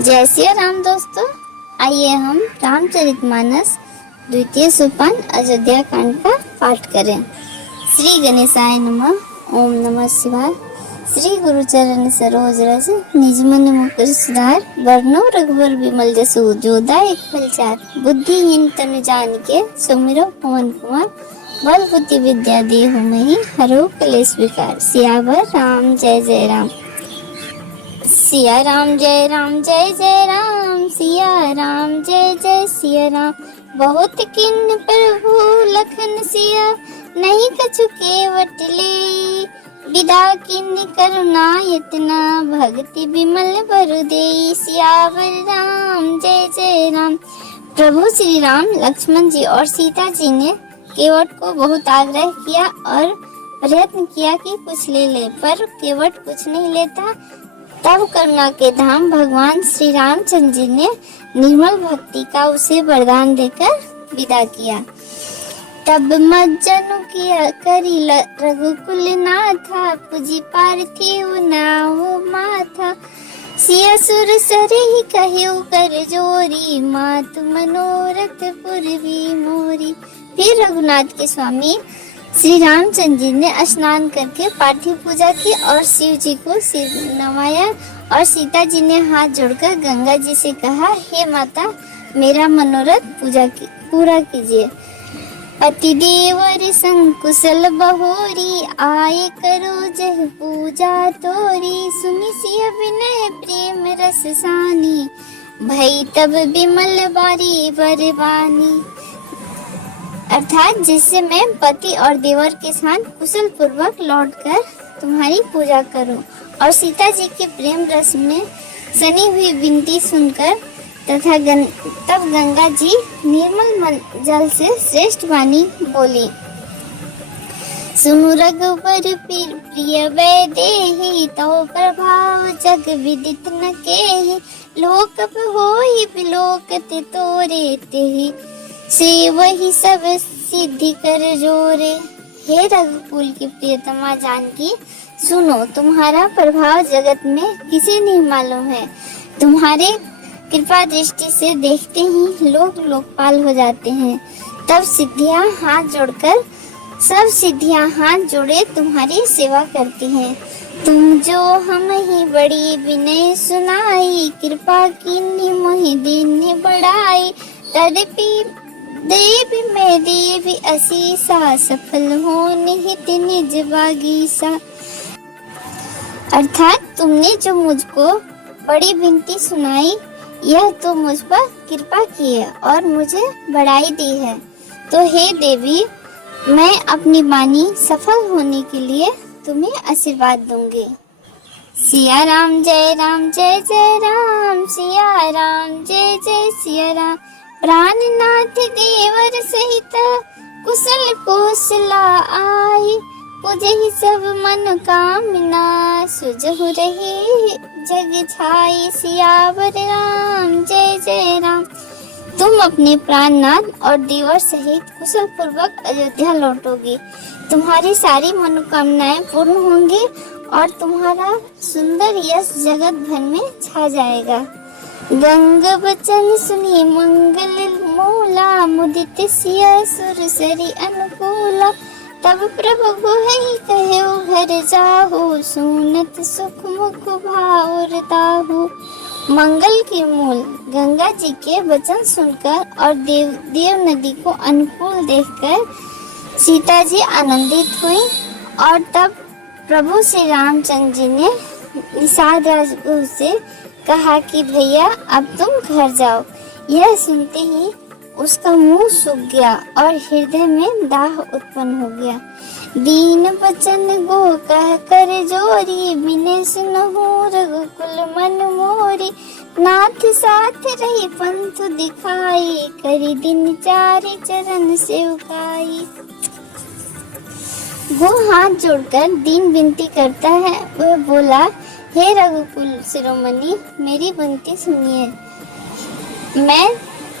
जय श्री राम दोस्तों, आइए हम रामचरितमानस द्वितीय सोपान अयोध्या कांड का पाठ करें। श्री गणेशाय नमः। ओम नमः शिवाय। श्री गुरु चरण सरोज रज निज मन मुकुर सुधार। वर्णो रघुवर विमल जसु जो दायक फलचार। बुद्धिहीन तनु जानिके सुमिरो पवन कुमार। बल बुद्धि विद्या देहु महि हरो कलेश विकार। सियावर राम जय जय राम। सिया राम जय राम जय जय राम। सिया राम जय जय सिया राम। बहुत किन्न प्रभु लखन सिया नहीं कछु केवट ले। विदा किन्न करुणा इतना भक्ति विमल बरु देई। सियावर राम जय जय राम। प्रभु श्री राम, लक्ष्मण जी और सीता जी ने केवट को बहुत आग्रह किया और प्रयत्न किया कि कुछ ले ले, पर केवट कुछ नहीं लेता। तब करुणा के धाम भगवान श्री रामचंद्र जी ने निर्मल भक्ति का उसे वरदान देकर विदा किया। तब मज्जनु किया करी रघुकुल नाथा। पुजी पार्थिव नाउ माथा। सिया सुर सरहि कहियो कर जोरी। मातु मनोरथ पूर्वी मोरी। फिर रघुनाथ के स्वामी श्री रामचंद्र जी ने स्नान करके पार्थिव पूजा की और शिव जी को सिर नवाया। और सीता जी ने हाथ जोड़कर गंगा जी से कहा, हे माता, मेरा मनोरथ पूरा कीजिए। पति देवर संग कुशल बहोरी। आए करो जह पूजा तोरी। सुनि सिया विनय प्रेम रस सानी। भई तब विमल बारी बरबानी। अर्थात जिससे मैं पति और देवर के साथ कुशल पूर्वक लौटकर तुम्हारी पूजा करूं। और सीता जी के प्रेम रस में सनी हुई विनती सुनकर तब गंगा जी निर्मल जल से श्रेष्ठ वाणी बोली। सुनु रघुवर प्रिय वैदेही। तो प्रभाव जग विदित न केहि। लोक होई बिलोकत तोरे तेहि। से वही सब सिद्धि कर जोरे। हे रघुकुल की प्रियतमा जानकी, सुनो, तुम्हारा प्रभाव जगत में किसे नहीं मालूम है। तुम्हारे कृपा दृष्टि से देखते ही लोग लोकपाल हो जाते हैं। तब सब सिद्धियां हाथ जोड़े तुम्हारी सेवा करती हैं। तुम जो हम ही बड़ी विनय सुनाई। कृपा कीन्ही मोहि दीन्ही बढ़ाई। तदपि देवी मैं देवी असीसा। सफल हो निहित निज बागीसा। अर्थात तुमने जो मुझको बड़ी विनती सुनाई, यह तो मुझ पर कृपा की है और मुझे बढ़ाई दी है। तो हे देवी, मैं अपनी वाणी सफल होने के लिए तुम्हें आशीर्वाद दूंगी। सिया राम जय जय राम। सिया राम जय जय सिया राम। प्राणनाथ देवर सहित कुशल कौशला आई। पुजहि सब मन कामना। सुजहु रही जग छाई। सियावर राम जय जय राम। तुम अपने प्राणनाथ और देवर सहित कुशल पूर्वक अयोध्या लौटोगी। तुम्हारी सारी मनोकामनाएं पूर्ण होंगी और तुम्हारा सुंदर यश जगत भर में छा जाएगा। गंग बचन सुनी मंगल मूला। मुदित सिया सुर सरी अनुकूला। तब प्रभु गुहै कहो घर जाहु। सुनत सुख मुख भाउर ताहु। मंगल के मूल गंगा जी के वचन सुनकर और देव नदी को अनुकूल देखकर सीता जी आनंदित हुई। और तब प्रभु श्री रामचंद्र जी ने निषाद राजगुरु से कहा कि भैया, अब तुम घर जाओ। यह सुनते ही उसका मुंह सूख गया और हृदय में दाह उत्पन्न हो गया। दीन बचन गो कह कर जोरी। बिने सुनहु रघुकुल मन मोरी। नाथ साथ रही पंथ दिखाई। करी दिन चारि चरण सेवकाई। वो हाथ जोड़कर दीन विनती करता है। वह बोला, हे रघुकुल शिरोमणि, मेरी विनती सुनिए। मैं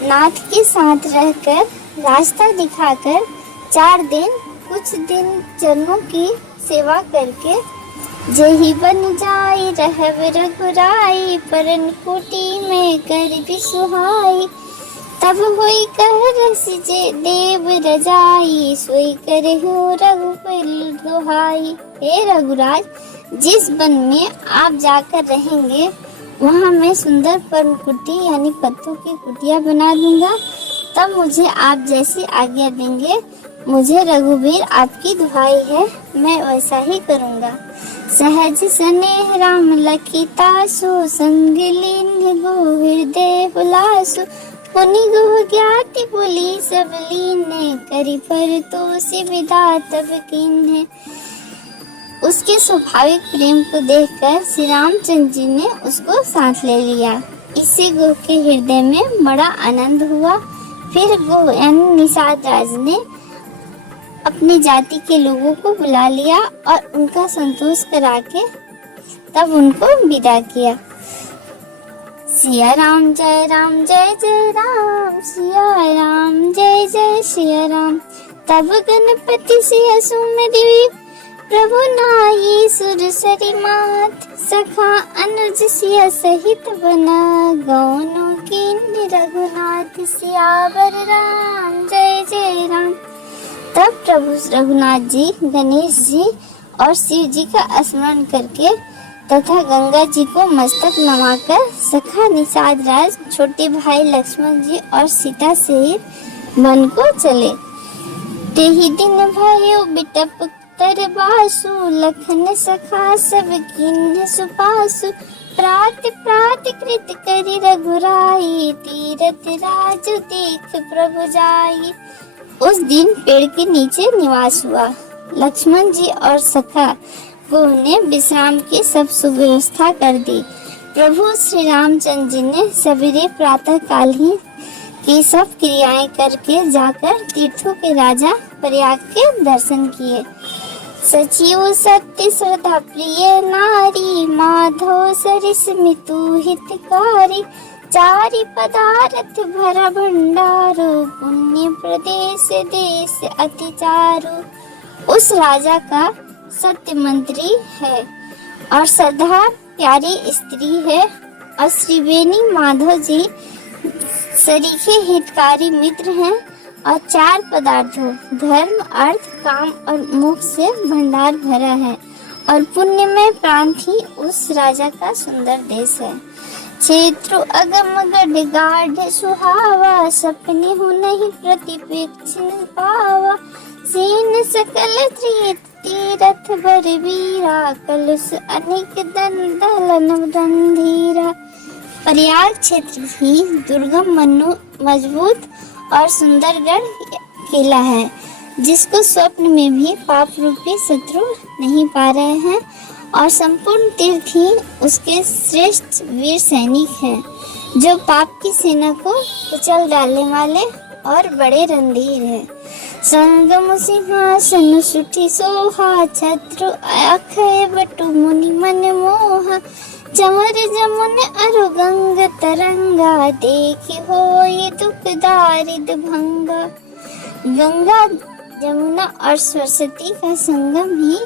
नाथ के साथ रहकर रास्ता दिखाकर 4 दिन कुछ दिन चरणों की सेवा करके जही बन जाई रहब रघुराई, परन कुटी में कर भी सुहाई। तब होई कह रस जे देव रजाई, सोई करे हो रघुकुल दुहाई। हे रघुराज, जिस वन में आप जाकर रहेंगे वहाँ मैं सुंदर पर्णकुटी यानी पत्तों की कुटिया बना दूंगा। तब मुझे आप जैसी आज्ञा देंगे। मुझे रघुवीर आपकी दुहाई है, मैं वैसा ही करूँगा। सहज स्नेह राम लखी तासु, संग लीन गो हृदय हुलासु। पुनि गुह ज्ञाति बोली सब लीने, करी पर तो से विदा तब कीन्हे। उसके स्वाभाविक प्रेम को देखकर श्री रामचंद्र जी ने उसको साथ ले लिया। इससे गुह के हृदय में बड़ा आनंद हुआ। फिर गुह यानी निषाद राज ने अपनी जाति के लोगों को बुला लिया और उनका संतोष करा के तब उनको विदा किया। सिया राम जय जय राम, सिया राम जय जय सिया राम। तब गणपति सिया सुमरी, प्रभु नाई सुर सरी मात। सखा अनुज सिया सहित बना, गौनों की रघुनाथ। सियावर राम जय राम। तब प्रभु रघुनाथ जी गणेश जी और शिव जी का स्मरण करके तथा गंगा जी को मस्तक नवाकर सखा निषाद राज, छोटे भाई लक्ष्मण जी और सीता सहित वन को चले। तेही दिन भयो बिटप तर बासु, लखन सखा सब कीन्ह सुपासु। प्रात प्रात कृत करि रघुराई, तीरथ राज देख प्रभु जाई। उस दिन पेड़ के नीचे निवास हुआ। लक्ष्मण जी और सखा को ने विश्राम की सब सुव्यवस्था कर दी। प्रभु श्री रामचंद्र जी ने सवेरे प्रातः काल ही की सब क्रियाएं करके जाकर तीर्थों के राजा प्रयाग के दर्शन किए। सचिव सत्य श्रद्धा प्रिय नारी, माधव सरिस मितु हितकारी। चारि पदार्थ भरा भंडारो, पुण्य प्रदेश देश अति चारु। उस राजा का सत्य मंत्री है और श्रद्धा प्यारी स्त्री है और श्रीवेणी माधव जी सरीखे हितकारी मित्र हैं। और चार पदार्थों धर्म अर्थ काम और मोक्ष से भंडार भरा है और पुण्य में प्रांत ही उस राजा का सुंदर देश है। क्षेत्र अगम गढ़ गाढ़ सुहावा, सपने हो नहीं प्रतिपेक्षण पावा। सीन सकल तीरथ भर वीरा, कलश अनेक दलन रणधीरा। प्रयाग क्षेत्र ही दुर्गम मजबूत और सुंदरगढ़ किला है, जिसको स्वप्न में भी पाप रूपी शत्रु नहीं पा रहे हैं। और संपूर्ण तीर्थ ही उसके श्रेष्ठ वीर सैनिक हैं, जो पाप की सेना को कुचल डालने वाले और बड़े रणधीर हैं। संगम सिंहासन सुठी सोहा, छत्रु अक्षय बटु मुनि मन मोहा। चमर जमुन अरु गंग तरंगा, देखि होई दुख दारिद भंगा। गंगा जमुना और सरस्वती का संगम ही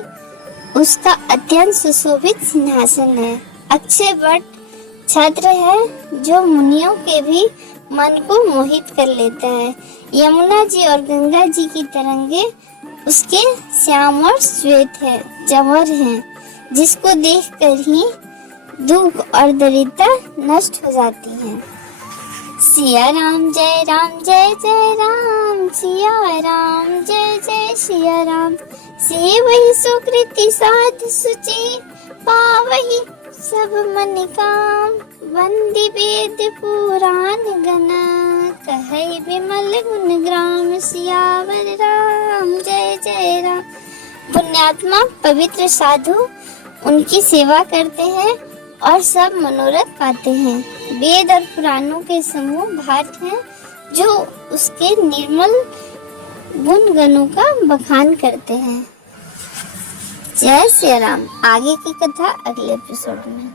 उसका अत्यंत सुशोभित सिंहासन है। अक्षय वट छत्र है जो मुनियों के भी मन को मोहित कर लेता है। यमुना जी और गंगा जी की तरंगे उसके श्याम और श्वेत है, चंवर हैं, जिसको देखकर ही दुख और दरिद्रता नष्ट हो जाती है। सिया राम जय राम, सिया राम जय जय सिया राम। से वही सुकृति साध सुचि, पावही सब मन काम। वंदि वेद पुराण गण, कहै विमल गुण ग्राम। सियावर राम जय राम। पुण्यात्मा पवित्र साधु उनकी सेवा करते हैं और सब मनोरथ पाते हैं। वेद और पुराणों के समूह भाट हैं, जो उसके निर्मल गुण गणों का बखान करते हैं। जय श्री राम। आगे की कथा अगले एपिसोड में।